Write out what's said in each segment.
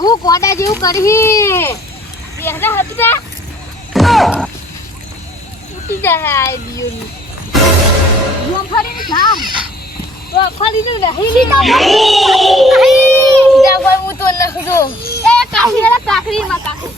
હું કોડા જેવું કરી બેહના હતી ઉઠી જાય આ દિયોની જોમ ફરીને જામ તો ફરીને નહીં લીધા જા કોઈ હું તો નખજો એ કાકીલા કાકરીમાં કાકી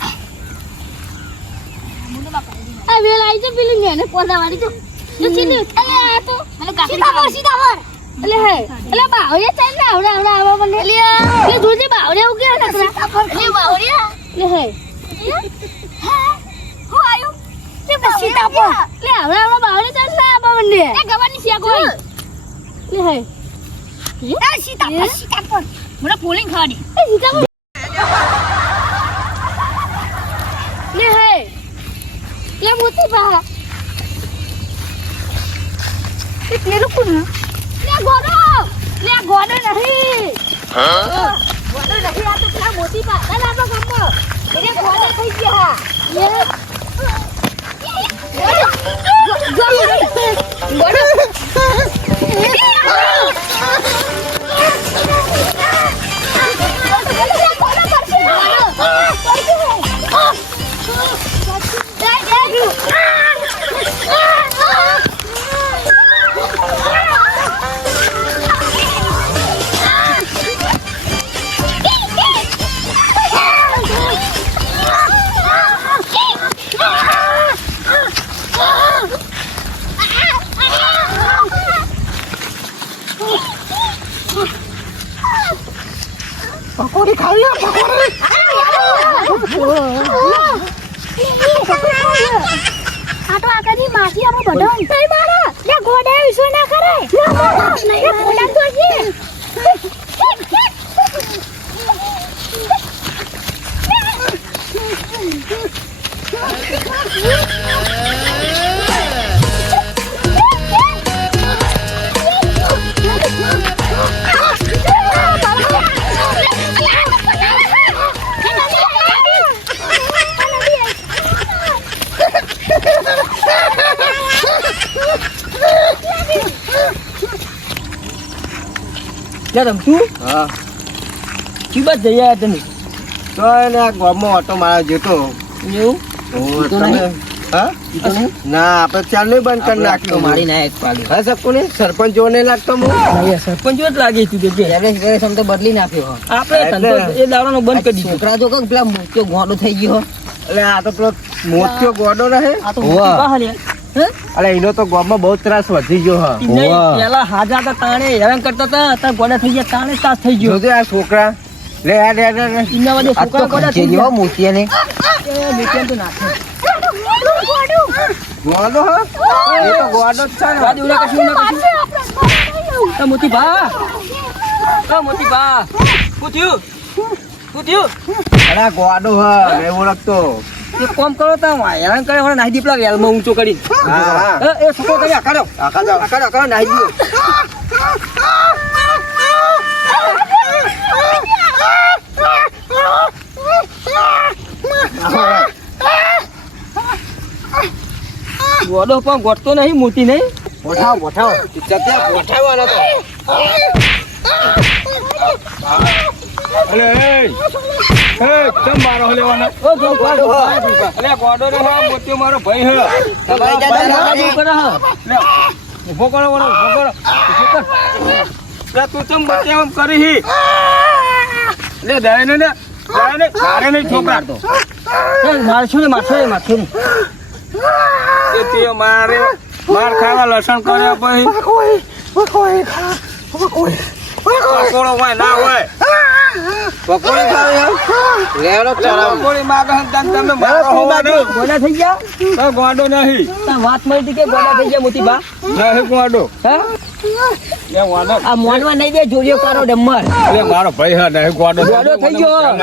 મુંડમાં પડી આ વેલ આવી છે પેલી ને પોદાવાળી તો સીધી અલે આ તો અલે કાકી સીધા વર અલે હે અલે બાવળે ચાલ ને આવડા આવડા આવા મને લે જોજે બાવળે ઉગે નકરા લે બાવળે લે હે હો આયો તે સીતા પર લે આવડા આવડા બાવળે ચાલ ને આવા મને એ ગવાની સિયા કોઈ લે હે એ સીતા પર મને પોલિંગ ખાડી એ સીતા પર લે હે લે મોતી બા એ પેલું કોણ લે ગોડો નહીં ગોડો નહીં આ તો પેલા મોતી પાતા લાગો ગમો એટલે ગોડો થઈ ગયા પકોડી ખાવી પકોડી આ તો આકાજી માસી આપણે બડન થઈ મારા લે ગોડા વિસો ના કરે લે ગોડા તો છે યાર રમતું હા કી બાદ જઈ આયા તમે તો એને આ ગામમાં ઓટો મારા જતો એવું તમે હા ના આપણે ચાલ નહીં બંધ કરી નાખ્યો મારી ના એક પાલી હા સકુ ને સરપંચ જોને લાગતો હું સરપંચ જ લાગી તું કે એડ્રેસ સમ તો બદલી નાખ્યો આપણે ધંધો એ દાડાનો બંધ કરી દીધો છોકરા જો કે પેલા મોટો ગોડો થઈ ગયો એટલે આ તો પેલો મોત્યો ગોડો રહે આ તો મોટી બહાલ્યા અલે એનો તો ગામમાં બહુ ત્રાસ વધી ગયો હા પેલા હાજા હતા તાણે હેરાન કરતા હતા અત્યારે ગોડા થઈ ગયા તાણે ત્રાસ થઈ ગયો જોજે આ છોકરા લે આ લે ઇન્ના વાદે છોકરા ગોડા થઈ ગયા મોતિયાને મોતિયા તો નાખે ગોડો હા એ તો ગોડો જ છે ને વાદી ઉના કશું એ મોતી બા પૂછ્યું અરે ગોડો હા મેં ઓળખતો એ કોમ કરો તા હેરાન કરે હવે નાહી દીપલા વેલમાં ઊંચો કરી હા એ સકો કરી આકારો નાહી દીયો ગોડો પણ ગોટતો નહીં મોતી નહીં બોઠાવ ચત્યા બોઠાવવાનો તો અલે એ કેમ મારો લેવાનો ઓ જો ગોડો અલે ગોડો રે હા મોત્યો મારો ભાઈ હે ઉભો કરો લે તું ચમ બચાવ કરી હી લે દાયને ને મારે નહીં છોકરા તો મારશું ને મારશું ને એ તે માર ખાવા લસણ કર્યા પછી પકોડો હોય ના હોય પકોડી ખાવી લેરો પકોડી માગે તમે મારો હોવાનો ગોડા થઈ ગયા તો ગોડો નહીં તા વાત મળી હતી કે ગોડા થઈ ગયા મોતી બા નહીં ગોડો હે એ વાડો આ મોડવા નહીં દે જોડિયો કારો ડમ્મર એટલે મારો ભાઈ હા નહીં ગોડો થઈ ગયો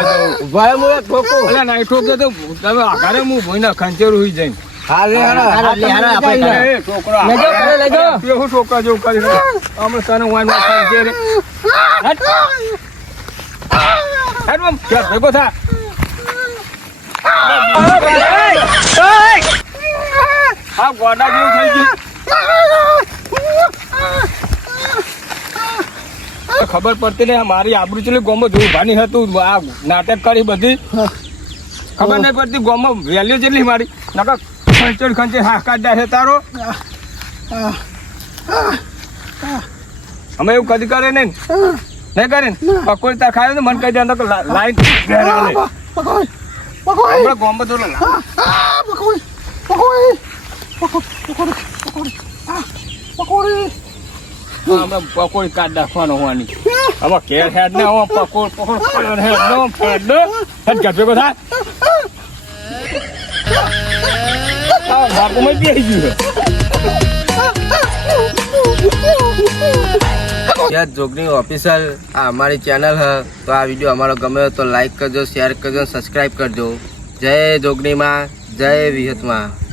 ભાઈ હું ઠોકો એટલે નહીં ઠોકે તો તમે આઘારે હું ભોઈના ખંચેર હોઈ જઈને હા લે આપણે છોકરા લેજો હું છોકરા જેવું કરી અમે તને વાન ખંચેર હટ મમ ભેગો થા હા ગોડા જેવું થઈ ગયું તો ખબર પડતી નહીં મારી આબરૂ ચલી ગોમાં જોઈ ભાની હતું આ નાટક કરી બધી ખબર નહીં પડતી ગોમાં વેલ્યુ જેટલી મારી નકા ખંચે હા કાઢ્યા છે તારો અમે એવું કદી કરે નહીં નહીં કરે ને પકોડી તાર ખાયો ને મને કહી દે નકર લાઈન ઘેર આલે આપણે ગોમાં તો પકોડી કાઢ નાખવાનો હોવાની હવે ઘેર હેડ ને હવે પકોડ હેડ નો ભેગો થાય બાપુ માં બેસી ગયું જોગણી ઓફિશિયલ આ અમારી ચેનલ છે તો આ વિડીયો અમારો ગમે તો લાઈક કરજો શેર કરજો સબસ્ક્રાઈબ કરજો જય જોગણીમાં જય વિહતમાં